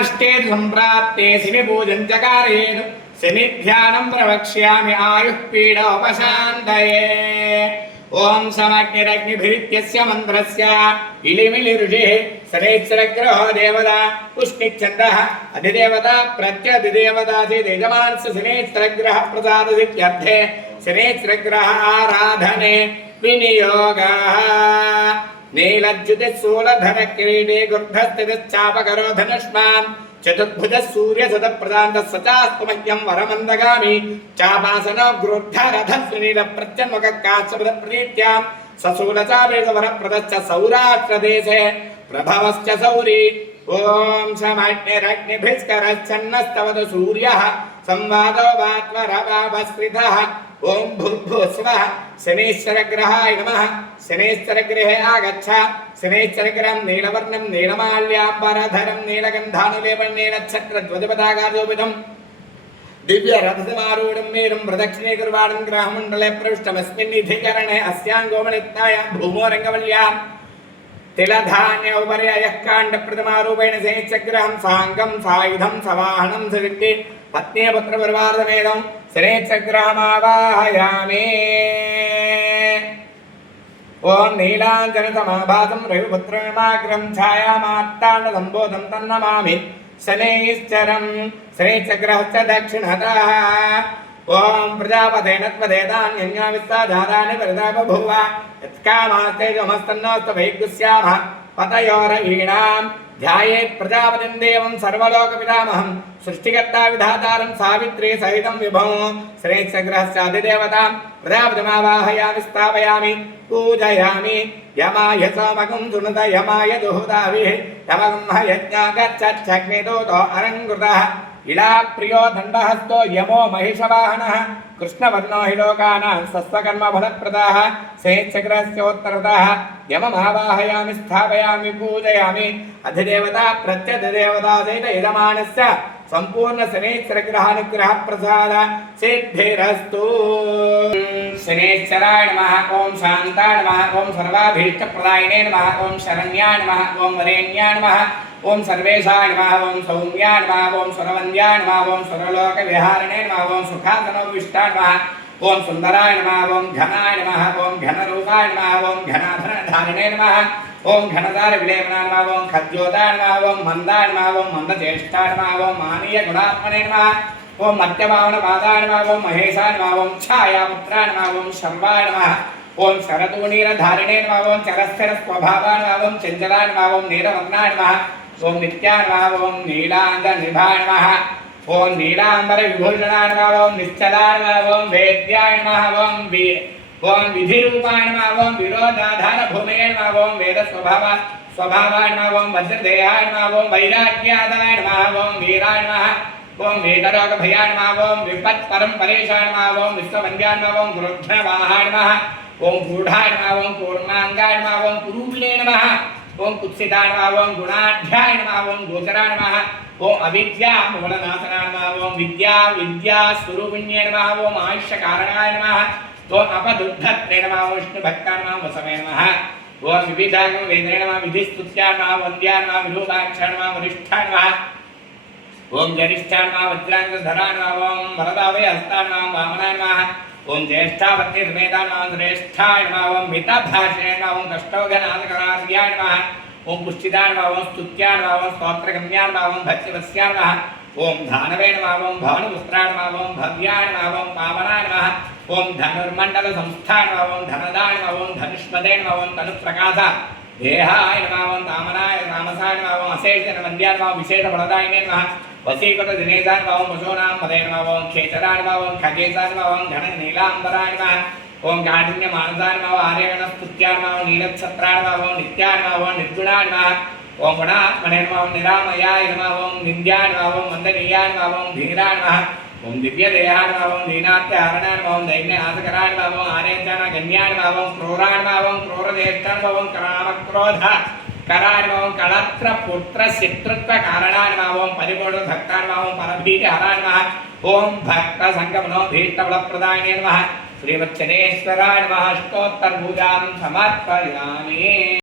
इष्टे संप्राप्ते शनि पूजं च कारयेत् शनि ध्यानं प्रवक्ष्यामि आयुः पीडोपशान्तये ओम समग्निरग्निभिरित्यस्य मन्त्रस्य इलिमिलि ऋषिः शनैश्चरग्रहो देवता पुष्टिच्छन्दः अधिदेवता प्रत्यधिदेवताधियजमानस्य शनैश्चरग्रह प्रसादसिद्ध्यर्थे शनैश्चरग्रह आराधने विनियोगः नीलज्युतिशूलधरकिरीटे गुर्धस्थितश्चापकरो धनुष्मान् चतुर्भुज सूर्य सदप्रदान सचास्तमह्यं वरमन्दगामी चापासनो गृद्धरथस्नील प्रत्यन्मुख काशपद प्रीत्यां सशूलचापेश वरप्रदश्च सौराष्ट्रदेशे प्रभवश्च सौरी ओम समग्निरग्निभिस्करश्चन्नस्तवद सूर्यः संवादो वात्वरवाभस्कृतः ओम भूर्भुवस्वः शनैश्चरग्रहाय नमः शनैश्चरग्रहे आगच्छ शनैश्चरग्रहं नीलवर्णं नीलमाल्याम्बरधरं नीलगन्धानुलेपं नीलच्छत्रध्वजपताकाशोभितं दिव्यरथसमारूढं मेरुं प्रदक्षिणे कुर्वाणं ग्रहमण्डले प्रविष्टमस्मिन् निधिकरणे अस्याङ्गोमनित्तायां भूमोरङ्गवल्यां तिलधान्य उपर्ययः काण्डप्रतिमारूपेण शनैश्चरग्रहं साङ्गं सायुधं सवाहनं सशक्ति पत्नी पुत्रपरिवारसमेतं शनैश्चरग्रहमावाहयामि ओम नीलाञ्जनसमाभासं रविपुत्रमिमाग्रं छायामात्ताण्डसम्बोधं तन्नमामि शनैश्चरं शनैश्चरग्रहस्य दक्षिणतः ओम प्रजापतेन त्वदेतान्यन्याविस्ताधाराणि परिदा बभूव यत्कामास्ते समस्तन्नोऽस्तु वैगुस्यामः पतयोरयीणां ध्यायेत् प्रजापतिं देवं सर्वलोकपितामहं सृष्टिकर्ता विधातारं सावित्री सहितं विभौ शनैश्चरग्रहस्याधिदेवतां प्रजापतिमावाहयामि स्थापयामि पूजयामि यमाय सोमकं सुनुत यमाय दुहुदाविः यमकं यज्ञागच्छच्छग्निदूतो अरङ्कृतः इलाप्रियो दण्डहस्तो यमो महिषवाहनः कृष्णवर्णो हि लोकानां स्वस्वकर्मफलप्रदाः शनैश्चरग्रहस्योत्तरतः यममावाहयामि स्थापयामि पूजयामि अधिदेवता प्रत्यधिदेवता सहित यजमानस्य संपूर्ण शनैश्चरग्रहानुग्रह प्रसाद सिद्धिरस्तु शनैश्चराय नमः ओम शान्ताय नमः ओम सर्वाभीष्टप्रदायिने नमः ओम शरण्याय नमः ओम वरेण्याय नमः ओम सर्वेशाय नमः ओम सौम्याय नमः ओम सुरवन्द्याय नमः ओम सुरलोकविहारिणे नमः ओम सुखासनोपविष्टाय नमः ओम सुंदराय नमः ओम घनाय नमः ओम घनरूपाय नमः ओम घनाधरधारिणे नमः ओम घनदार विलेपनाय नमः ओम खद्योताय नमः ओम मंदाय नमः ओम मंदज्येष्ठाय नमः ओम मानीय गुणात्मने नमः ओम मत्यभावनपादाय नमः ओम महेशाय नमः ओम छायापुत्राय नमः ओम शर्वाय नमः ओम शरदूनीरधारिणे नमः ओम चरस्थिरस्वभावाय नमः ओम चञ्चलाय नमः ओम नीलवर्णाय नमः ओम नित्याय नमः ओम नीलांजनिभाय नमः ओम नीलांबर विभूषणाय नमः ओम निश्चलाय नमः ओम वेद्याय नमः ओम विधिरूपाय नमः ओम विरोधाधार भूमये नमः ओम वेद स्वभावाय नमः ओम वज्रदेहाय नमः ओम वैराग्यादाय नमः ओम वीराय नमः ओम वेदरोगभयाय नमः ओम विपत्परम्परेशाय नमः ओम विश्ववन्द्याय नमः ओम गृध्रवाहाय नमः ओम गूढ़ाय नमः ओम पूर्णांगाय नमः ओम कुरूपिणे नमः ओम कुत्सिताय नमः ओम गुणाढ्याय नमः ओम गोचराय नमः ओम अविद्या मूलनाशनाय नमः ओम विद्या स्वरूपिण्ये नमः ओम आयुष्यकारणाय नमः ओम अपदुद्धत्रे नमः ओम विष्णुभक्ताय नमः वसवे नमः ओम विविधागम वेदने नमः विधिस्तुत्याय नमः वन्द्याय नमः विरूपाक्षाय नमः वरिष्ठाय नमः ओम जरिष्ठाय नमः वज्रांगधराय नमः ओम वरदाभय हस्ताय नमः वामनाय नमः ओम ज्येष्ठापत्नी समेताय नमः श्रेष्ठाय नमः ओम मितभाषणे नमः ओम कष्टोघनादकरार्याय नमः ओम पुष्टिदाय नमः ओम स्तुत्याय नमः ओम स्तोत्रगम्याय नमः ओम भक्तिवस्याय नमः ओम धानवे नमः ओम भानुपुत्राय नमः ओम भव्याय नमः ओम पावनाय नमः ओम धनुर्मण्डल संस्थाय नमः ओम धनदाय नमः ओम धनुष्मदे नमः ओम तनुप्रकाश देहाय नमः ओम तामनाय तामसाय नमः ओम अशेषवन्द्याय नमः विशेषफलदायिने नमः वसीकृत दिनेशाय नमः ओम पशूनां मदे नमः ओम क्षेत्राय नमः ओम खगेशाय नमः ओम घननीलाम्बराय नमः ओम काठिन्यमानसाय नमः आर्यगणस्तुत्याय नमः ओम नीलच्छत्राय नमः ओम नित्याय नमः ओम निर्गुणाय नमः ओम गुणात्मने नमः ओम निरामयाय नमः ओम निन्द्याय नमः ओम वन्दनीयाय नमः ओम धीराय नमः ओम दिव्यदेहाय नमः ओम दीनात्यहरणाय नमः ओम दैन्यनाशकराय नमः ओम आर्यजनगण्याय नमः ओम क्रूराय नमः ओम क्रूरज्येष्ठाय नमः ओम कामक्रोध कराय नमः ओम कलत्र पुत्र शत्रुत्व कारणाय नमः ओम परिपूर्ण भक्ताय नमः ओम परभीति हराय नमः ओम भक्त संगमनो भीष्टबलप्रदायिने नमः श्रीवत्सनेश्वराय नमः अष्टोत्तरभुजां समर्पयामि।